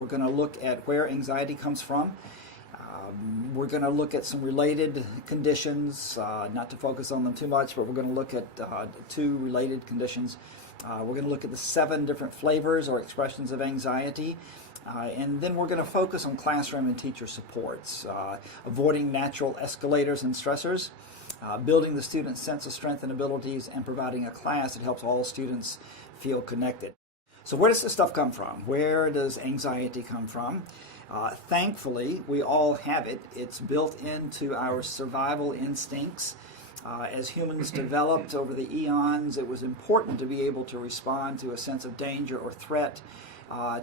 We're going to look at where anxiety comes from. We're going to look at some related conditions, not to focus on them too much, but we're going to look at two related conditions. We're going to look at the 7 different flavors or expressions of anxiety. And then we're going to focus on classroom and teacher supports, avoiding natural escalators and stressors, building the student's sense of strength and abilities, and providing a class that helps all students feel connected. So where does this stuff come from? Where does anxiety come from? Thankfully, we all have it. It's built into our survival instincts. As humans developed over the eons, it was important to be able to respond to a sense of danger or threat,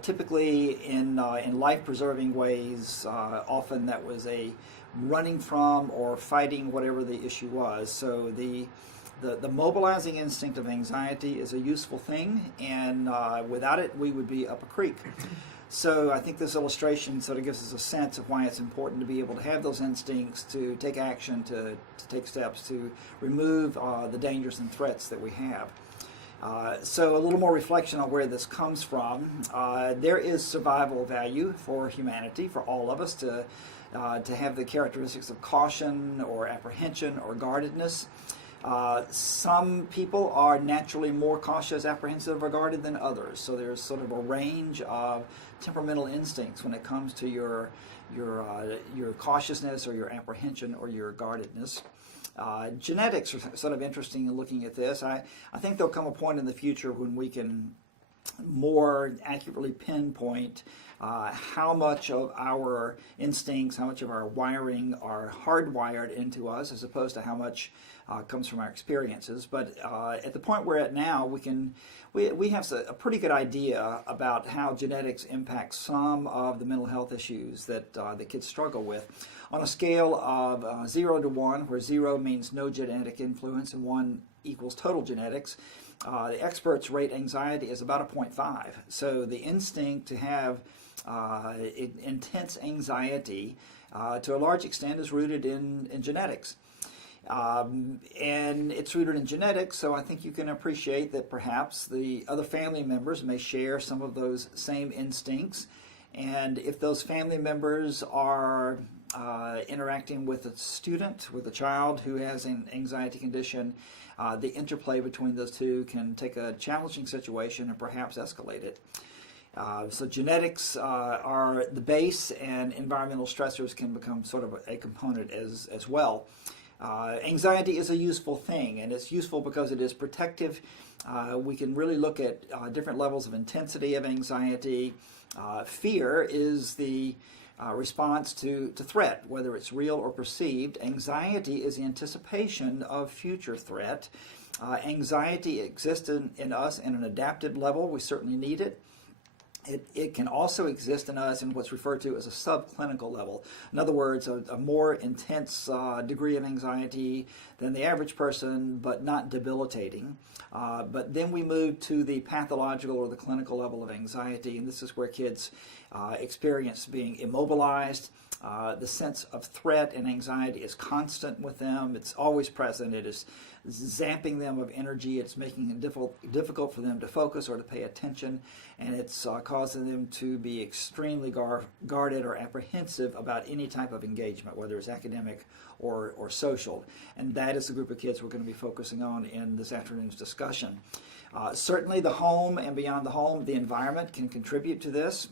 typically in life-preserving ways. Often that was a running from or fighting whatever the issue was. So the mobilizing instinct of anxiety is a useful thing, and without it, we would be up a creek. So I think this illustration sort of gives us a sense of why it's important to be able to have those instincts, to take action, to take steps to remove the dangers and threats that we have. So a little more reflection on where this comes from. There is survival value for humanity, for all of us, to have the characteristics of caution or apprehension or guardedness. Some people are naturally more cautious, apprehensive, or guarded than others. So there's sort of a range of temperamental instincts when it comes to your cautiousness or your apprehension or your guardedness. Genetics are sort of interesting in looking at this. I think there'll come a point in the future when we can more accurately pinpoint how much of our instincts, how much of our wiring are hardwired into us, as opposed to how much comes from our experiences. But at the point we're at now, we have a pretty good idea about how genetics impact some of the mental health issues that the kids struggle with. On a scale of 0 to 1, where 0 means no genetic influence and 1 equals total genetics, the experts rate anxiety as about a 0.5. So the instinct to have intense anxiety, to a large extent, is rooted in genetics. And it's rooted in genetics, so I think you can appreciate that perhaps the other family members may share some of those same instincts. And if those family members are interacting with a student, with a child who has an anxiety condition, the interplay between those two can take a challenging situation and perhaps escalate it. So genetics are the base, and environmental stressors can become sort of a component as well. Anxiety is a useful thing, and it's useful because it is protective. We can really look at different levels of intensity of anxiety. Fear is the response to threat, whether it's real or perceived. Anxiety is the anticipation of future threat. Anxiety exists in us in an adaptive level. We certainly need it. It can also exist in us in what's referred to as a subclinical level. In other words, a more intense degree of anxiety than the average person, but not debilitating. But then we move to the pathological or the clinical level of anxiety, and this is where kids experience being immobilized. The sense of threat and anxiety is constant with them. It's always present. It is zapping them of energy. It's making it difficult for them to focus or to pay attention, and it's causing them to be extremely guarded or apprehensive about any type of engagement, whether it's academic or social. And that is the group of kids we're going to be focusing on in this afternoon's discussion. Certainly the home and beyond the home, the environment can contribute to this.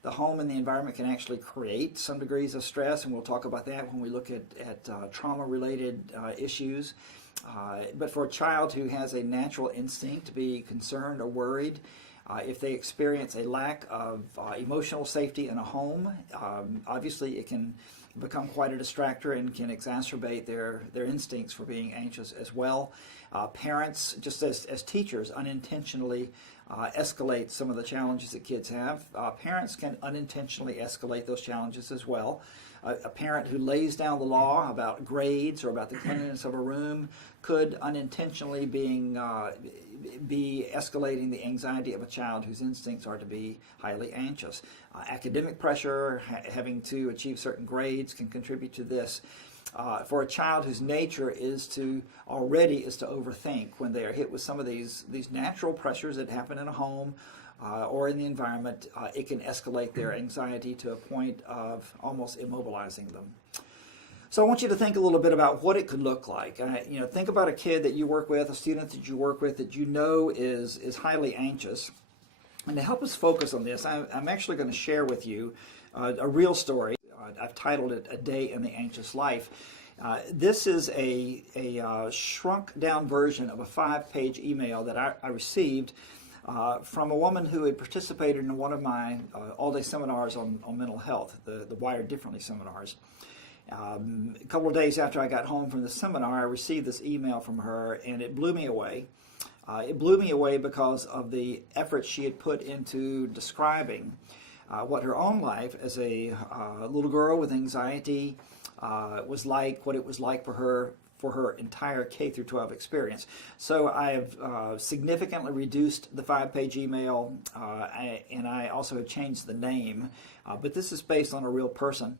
The home and the environment can actually create some degrees of stress, and we'll talk about that when we look at trauma-related issues. But for a child who has a natural instinct to be concerned or worried, if they experience a lack of emotional safety in a home, obviously it can become quite a distractor and can exacerbate their instincts for being anxious as well. Parents, just as teachers, unintentionally escalate some of the challenges that kids have. Parents can unintentionally escalate those challenges as well. A parent who lays down the law about grades or about the cleanliness of a room could unintentionally be escalating the anxiety of a child whose instincts are to be highly anxious. Academic pressure, having to achieve certain grades, can contribute to this. For a child whose nature is to overthink, when they are hit with some of these natural pressures that happen in a home or in the environment, it can escalate their anxiety to a point of almost immobilizing them. So I want you to think a little bit about what it could look like. Think about a kid that you work with, a student that you work with that you know is highly anxious. And to help us focus on this, I'm actually going to share with you a real story. I've titled it "A Day in the Anxious Life." This is a shrunk down version of a 5-page email that I received from a woman who had participated in one of my all-day seminars on mental health, the Wired Differently seminars. A couple of days after I got home from the seminar, I received this email from her, and it blew me away. It blew me away because of the effort she had put into describing what her own life as a little girl with anxiety was like, what it was like for her entire K through 12 experience. So I have significantly reduced the 5-page email, and I also have changed the name, but this is based on a real person.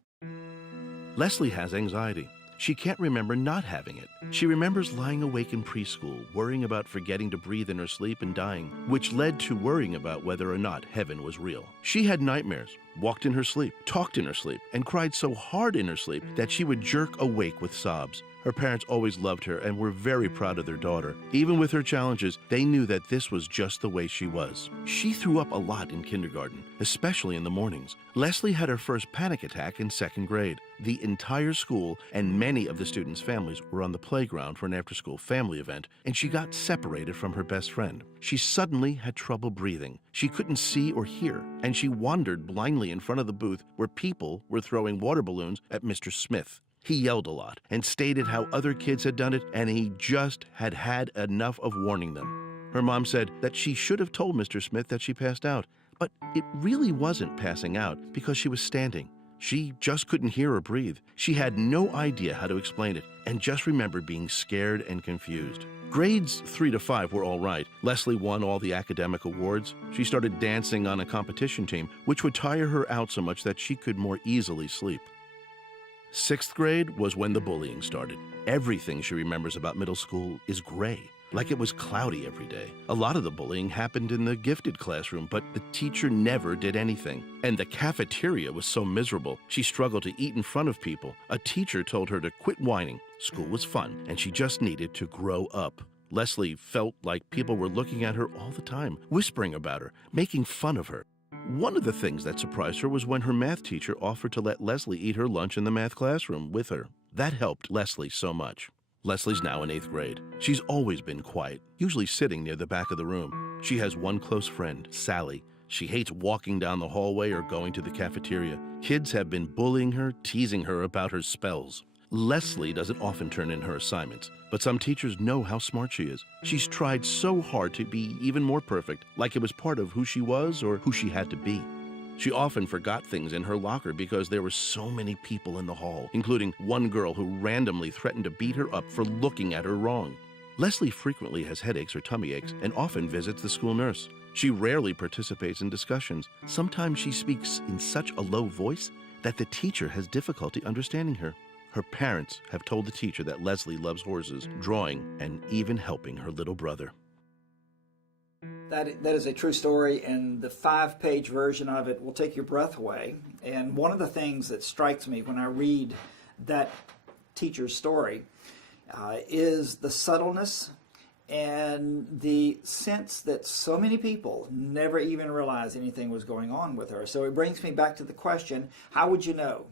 Leslie has anxiety. She can't remember not having it. She remembers lying awake in preschool, worrying about forgetting to breathe in her sleep and dying, which led to worrying about whether or not heaven was real. She had nightmares, walked in her sleep, talked in her sleep, and cried so hard in her sleep that she would jerk awake with sobs. Her parents always loved her and were very proud of their daughter. Even with her challenges, they knew that this was just the way she was. She threw up a lot in kindergarten, especially in the mornings. Leslie had her first panic attack in 2nd grade. The entire school and many of the students' families were on the playground for an after-school family event, and she got separated from her best friend. She suddenly had trouble breathing. She couldn't see or hear, and she wandered blindly in front of the booth where people were throwing water balloons at Mr. Smith. He yelled a lot and stated how other kids had done it, and he just had had enough of warning them. Her mom said that she should have told Mr. Smith that she passed out, but it really wasn't passing out because she was standing. She just couldn't hear or breathe. She had no idea how to explain it and just remembered being scared and confused. Grades 3 to 5 were all right. Leslie won all the academic awards. She started dancing on a competition team, which would tire her out so much that she could more easily sleep. 6th grade was when the bullying started. Everything she remembers about middle school is gray, like it was cloudy every day. A lot of the bullying happened in the gifted classroom, but the teacher never did anything. And the cafeteria was so miserable. She struggled to eat in front of people. A teacher told her to quit whining. School was fun, and she just needed to grow up. Leslie felt like people were looking at her all the time, whispering about her, making fun of her. One of the things that surprised her was when her math teacher offered to let Leslie eat her lunch in the math classroom with her. That helped Leslie so much. Leslie's now in 8th grade. She's always been quiet, usually sitting near the back of the room. She has one close friend, Sally. She hates walking down the hallway or going to the cafeteria. Kids have been bullying her, teasing her about her spells. Leslie doesn't often turn in her assignments, but some teachers know how smart she is. She's tried so hard to be even more perfect, like it was part of who she was or who she had to be. She often forgot things in her locker because there were so many people in the hall, including one girl who randomly threatened to beat her up for looking at her wrong. Leslie frequently has headaches or tummy aches and often visits the school nurse. She rarely participates in discussions. Sometimes she speaks in such a low voice that the teacher has difficulty understanding her. Her parents have told the teacher that Leslie loves horses, drawing, and even helping her little brother. That is a true story, and the 5-page version of it will take your breath away. And one of the things that strikes me when I read that teacher's story is the subtleness and the sense that so many people never even realized anything was going on with her. So it brings me back to the question, how would you know?